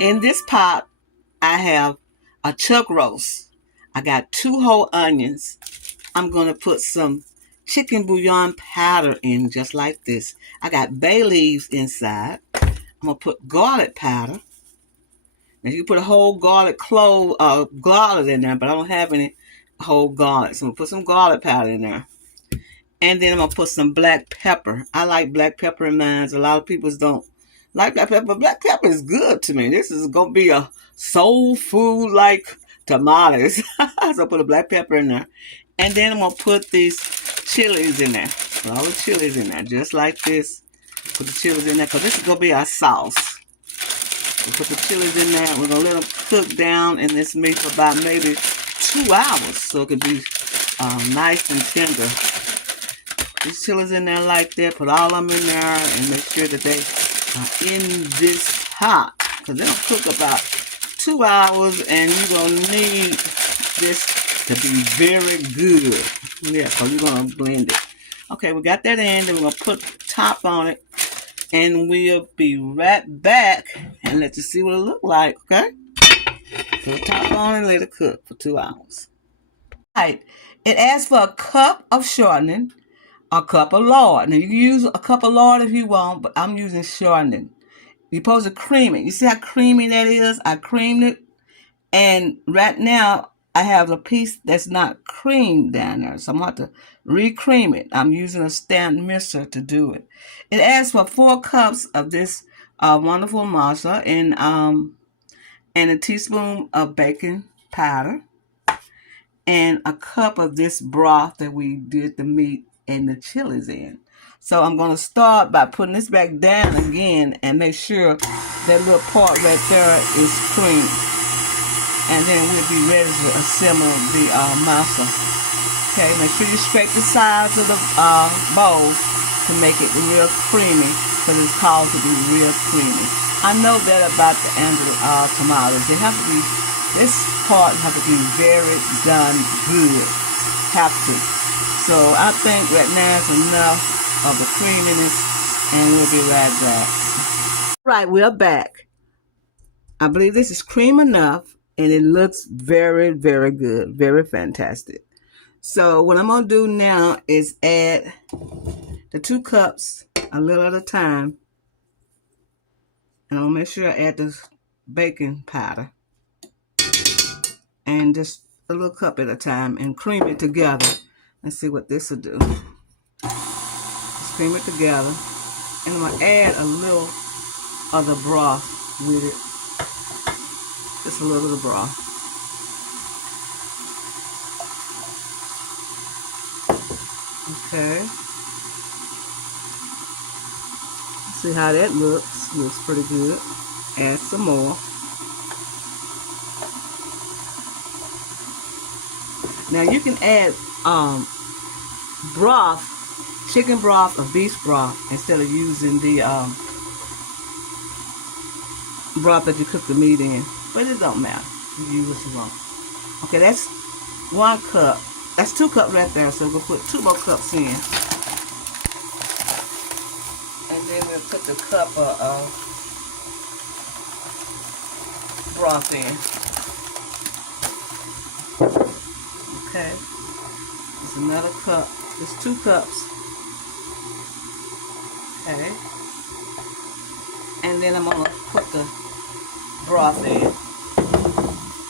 In this pot, I have a chuck roast. I got 2 whole onions. I'm going to put some chicken bouillon powder in just like this. I got bay leaves inside. I'm going to put garlic powder. Now you put a whole garlic garlic in there, but I don't have any whole garlic. So I'm going to put some garlic powder in there. And then I'm going to put some black pepper. I like black pepper in mine. A lot of people don't like black pepper. Black pepper is good to me. This is going to be a soul food like tamales. So I put a black pepper in there. And then I'm going to put these chilies in there. Put all the chilies in there, just like this. Put the chilies in there, because this is going to be our sauce. We'll put the chilies in there. We're going to let them cook down in this meat for about maybe 2 hours, so it can be nice and tender. These chilies in there like that. Put all of them in there and make sure that they are in this pot, because they'll cook about 2 hours, and you're going to need this to be very good. Yeah, because you're going to blend it. Okay, we got that in. Then we're going to put top on it, and we'll be right back and let you see what it look like, okay? Put top on it and let it cook for 2 hours. All right, it asks for a cup of shortening, a cup of lard. Now, you can use a cup of lard if you want, but I'm using shortening. You're supposed to cream it. You see how creamy that is? I creamed it. And right now, I have a piece that's not creamed down there. So I'm going to have to re-cream it. I'm using a stand mixer to do it. It asks for 4 cups of this wonderful masa and a teaspoon of baking powder and a cup of this broth that we did the meat and the chilies in. So I'm going to start by putting this back down again and make sure that little part right there is creamed. And then we'll be ready to assemble the masa. Okay, make sure you scrape the sides of the bowl to make it real creamy, because it's called to be real creamy. I know that about the tamales. They have to be, this part have to be very done good. Have to. So I think right now it's enough of the creaminess, and we'll be right back. Right, we're back. I believe this is cream enough, and it looks very, very good. Very fantastic. So what I'm going to do now is add the 2 cups a little at a time. And I'll make sure I add the baking powder. And just a little cup at a time, and cream it together. And see what this will do. Just cream it together. And I'm going to add a little of the broth with it. Just a little bit of broth. Okay. See how that looks. Looks pretty good. Add some more. Now you can add broth, chicken broth or beef broth, instead of using the broth that you cook the meat in. But it don't matter. You use what you want. Okay, that's 1 cup. That's 2 cups right there, so we'll put 2 more cups in. And then we'll put the cup of broth in. Okay. It's another cup. It's 2 cups. Okay. And then I'm going to put the broth in.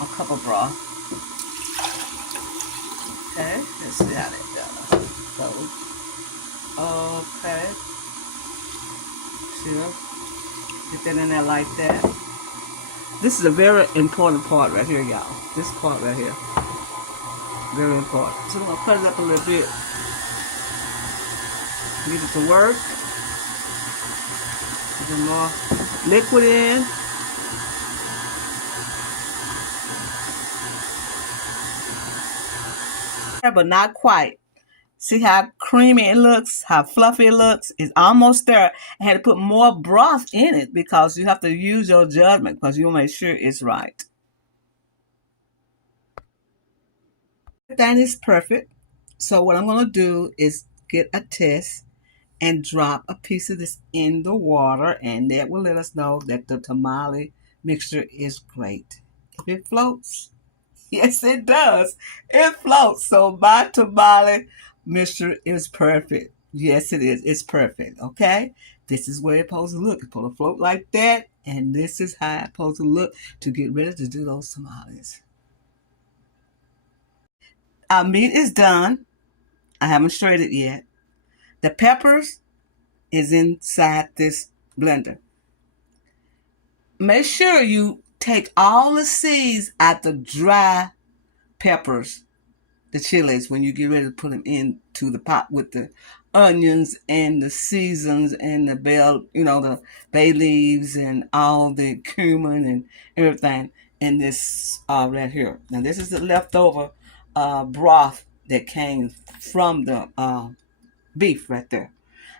A cup of broth. Okay. Let's see how that goes. Okay. Sure. Get that in there like that. This is a very important part right here, y'all. This part right here. Very important. So I'm going to cut it up a little bit. Get it to work. Put some more liquid in. But not quite. See how creamy it looks, how fluffy it looks? It's almost there. I had to put more broth in it because you have to use your judgment, because you want to make sure it's right. Everything is perfect. So what I'm going to do is get a test and drop a piece of this in the water, and that will let us know that the tamale mixture is great. If it floats, yes, it does. It floats. So my tamale mixture is perfect. Yes, it is. It's perfect. Okay? This is where it's supposed to look. It's supposed to float like that. And this is how it's supposed to look to get ready to do those tamales. Our meat is done. I haven't shredded it yet. The peppers is inside this blender. Make sure you take all the seeds out the dry peppers, the chilies, when you get ready to put them into the pot with the onions and the seasons and the the bay leaves and all the cumin and everything in this right here. Now this is the leftover broth that came from the beef right there.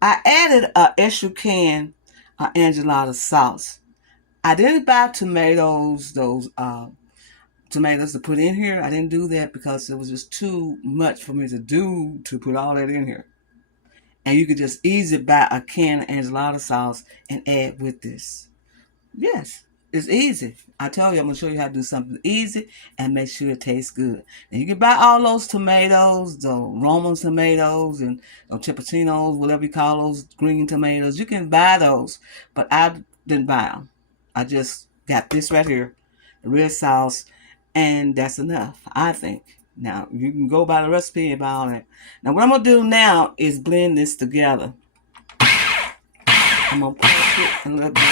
I added an extra can of enchilada sauce. I didn't buy those tomatoes to put in here. I didn't do that because it was just too much for me to do to put all that in here. And you could just easily buy a can of enchilada sauce and add with this. Yes, it's easy. I tell you, I'm going to show you how to do something easy and make sure it tastes good. And you can buy all those tomatoes, the Roman tomatoes and chipottinos, whatever you call those green tomatoes. You can buy those, but I didn't buy them. I just got this right here, the red sauce, and that's enough, I think. Now, you can go by the recipe and buy all that. Now, what I'm going to do now is blend this together. I'm going to push it a little bit.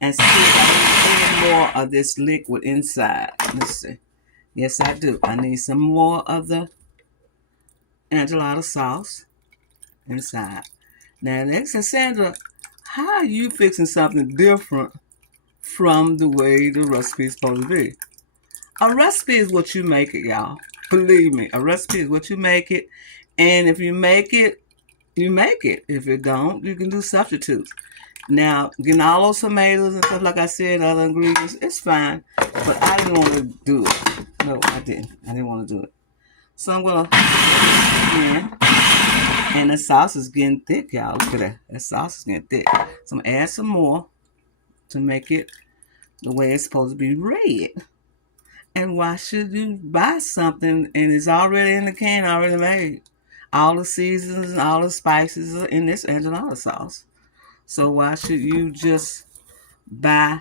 And see if I need any more of this liquid inside. Let's see. Yes, I do. I need some more of the enchilada sauce inside. Now, next, Sandra, how are you fixing something different from the way the recipe is supposed to be? A recipe is what you make it, y'all. Believe me, a recipe is what you make it. And if you make it, you make it. If you don't, you can do substitutes. Now, getting all those tomatoes and stuff, like I said, other ingredients, it's fine. But I didn't want to do it. No, I didn't. I didn't want to do it. So I'm going to put it in. And the sauce is getting thick, y'all. Look at that. The sauce is getting thick. So I'm going to add some more to make it the way it's supposed to be red. And why should you buy something and it's already in the can, already made? All the seasons and all the spices are in this enchilada sauce. So why should you just buy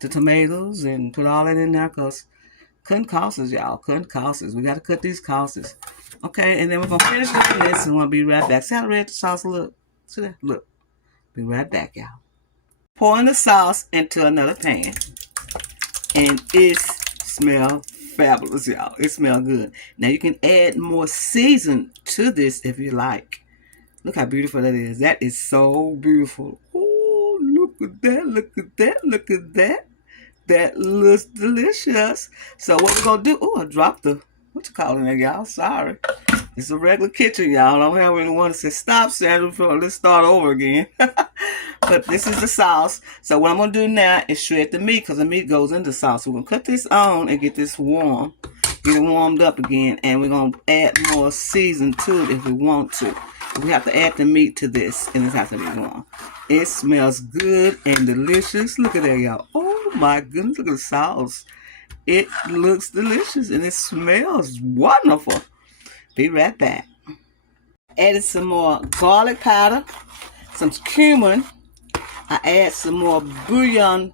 the tomatoes and put all that in there? Because cutting costs us, y'all. Cutting costs us. We got to cut these costs. Okay, and then we're going to finish doing this and we'll be right back. See how red the sauce look? See that? Look. Be right back, y'all. Pouring the sauce into another pan. And it smells fabulous, y'all. It smells good. Now you can add more season to this if you like. Look how beautiful that is. That is so beautiful. Oh, look at that. Look at that. Look at that. That looks delicious. So what we're going to do, oh, I dropped the, what you calling it, y'all? Sorry. It's a regular kitchen, y'all. I don't have anyone to say, stop, Sandra, let's start over again. But this is the sauce. So what I'm going to do now is shred the meat because the meat goes into the sauce. So we're going to cut this on and get this warm. Get it warmed up again. And we're going to add more season to it if we want to. We have to add the meat to this and it has to be warm. It smells good and delicious. Look at that, y'all. Oh my goodness, look at the sauce. It looks delicious and it smells wonderful. Be right back. Added some more garlic powder, some cumin. I add some more bouillon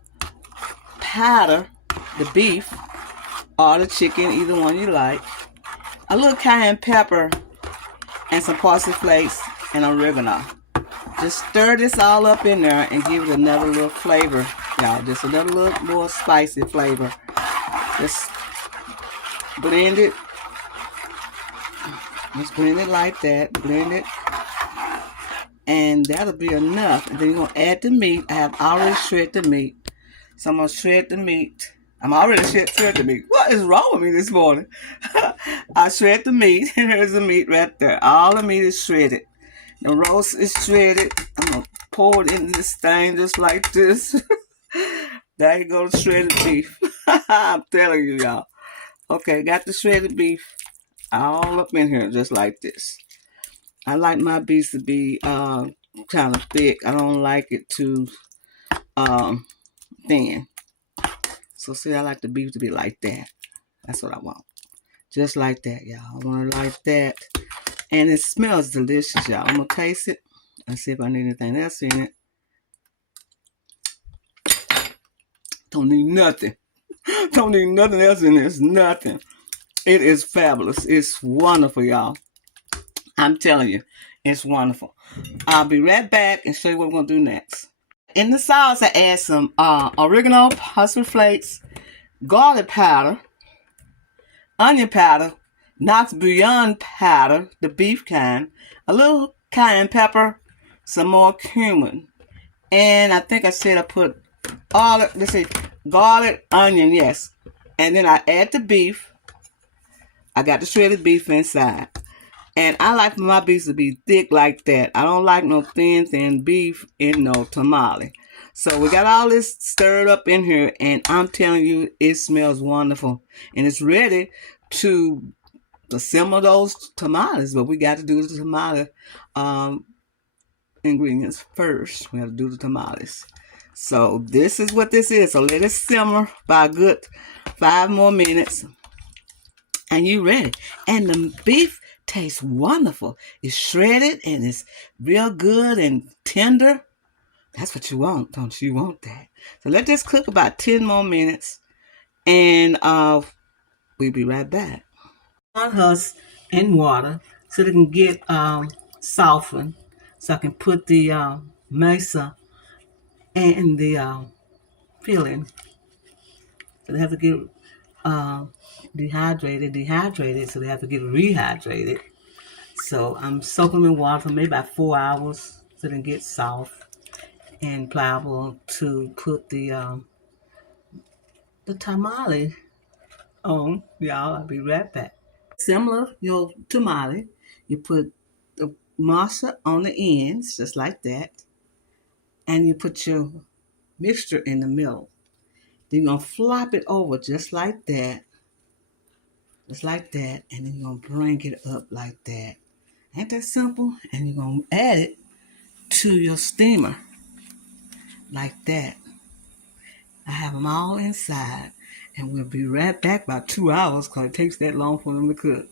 powder, the beef or the chicken, either one you like. A little cayenne pepper and some parsley flakes and oregano. Just stir this all up in there and give it another little flavor, y'all. Just another little more spicy flavor. Just blend it. Just blend it like that. Blend it. And that'll be enough. And then you're going to add the meat. I have already shredded the meat. So I'm going to shred the meat. I'm already shred the meat. What is wrong with me this morning? I shred the meat. And here's the meat right there. All the meat is shredded. The roast is shredded. I'm going to pour it in this thing just like this. There you go, the shredded beef. I'm telling you, y'all. Okay, got the shredded beef all up in here just like this. I like my beef to be kind of thick. I don't like it too thin. So see, I like the beef to be like that. That's what I want. Just like that, y'all. I want it like that. And it smells delicious, y'all. I'm going to taste it and see if I need anything else in it. Don't need nothing. Don't need nothing else in this. Nothing. It is fabulous. It's wonderful, y'all. I'm telling you, it's wonderful. I'll be right back and show you what we're going to do next. In the sauce, I add some oregano, parsley flakes, garlic powder, onion powder, Knox Bouillon powder, the beef kind, a little cayenne pepper, some more cumin. And I think I said I put all of, let's see, garlic, onion, yes. And then I add the beef. I got the shredded beef inside. And I like my beef to be thick like that. I don't like no thin beef in no tamale. So we got all this stirred up in here, and I'm telling you, it smells wonderful. And it's ready to assemble those tamales, but we got to do the tamale ingredients first. We have to do the tamales. So this is what this is. So let it simmer by a good 5 more minutes. And you ready. And the beef tastes wonderful. It's shredded and it's real good and tender. That's what you want, don't you? You want that. So let this cook about 10 more minutes. And we'll be right back. On husk in water so they can get softened. So I can put the mesa and the filling. So they have to get dehydrated, so they have to get rehydrated. So I'm soaking them in water for maybe about 4 hours so they can get soft and pliable to put the tamale on. Y'all, I'll be right back. Similar, your tamale, you put the masa on the ends, just like that, and you put your mixture in the middle. Then you're going to flop it over just like that, and then you're going to bring it up like that. Ain't that simple? And you're going to add it to your steamer like that. I have them all inside, and we'll be right back about 2 hours because it takes that long for them to cook.